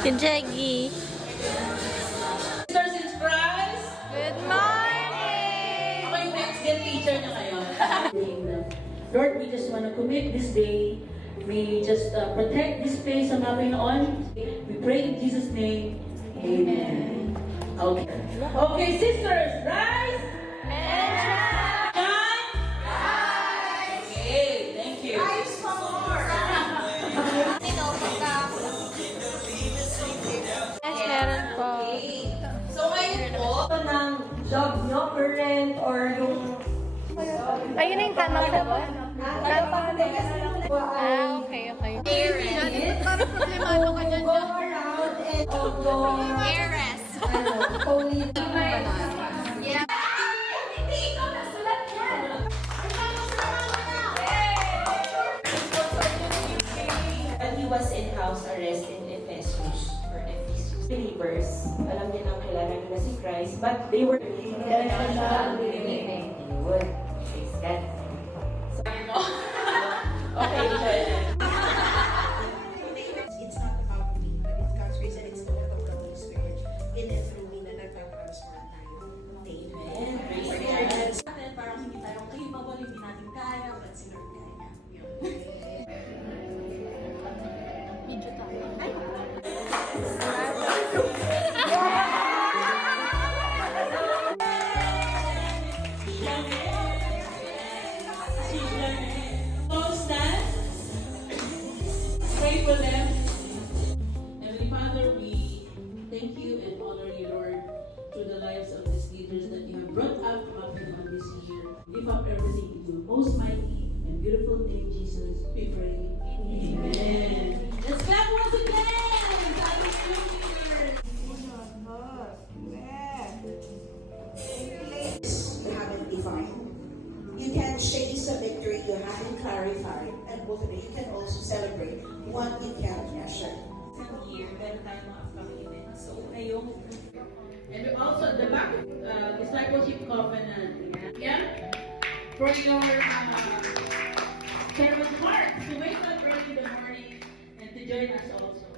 Kajegi. Sisters in Christ. Good morning! Ako yung next gen teacher niya ngayon. Lord, we just want to commit this day. We just protect this place sa Panginoon. We pray in Jesus' name. Amen. Okay. Okay, sisters, rise. Shine. Rise. Okay, thank you. Rise for more. Yes, meron po. So ngayon po, ng job nyo, current, or yung... Ayun na yung tanong ko ba? Okay. Parang problemado ka dyan. Go around and go... Eres. Holy... Yeah. Hindi ikaw nasulat yan! When he was in house arrest in Ephesus, believers, alam niya nang kilala nila si Christ, but they were believing. Good. Praise God. Okay, It's not about me, but it's God's grace and it's the work of the Holy Spirit in and through me na nagtatransform tayo. Amen. Praise God. Natin, parang hindi tayo capable, hindi natin kaya, but si Lord kaya. Yun. Video tayo. All stand. Pray for them. Heavenly Father, we thank you and honor you, Lord, through the lives of these leaders that you have brought up on this year. Give up everything to your most mighty and beautiful name, Jesus. We pray. Amen. Let's clap once again. Hallelujah. You haven't defined. You can chase a victory you haven't clarified, and both of it, you can also celebrate what you can't measure. Year, meron tayong mga pag-event. So, ngayong And also the back discipleship covenant. Yeah. For your servant heart to wake up early in the morning and to join us also.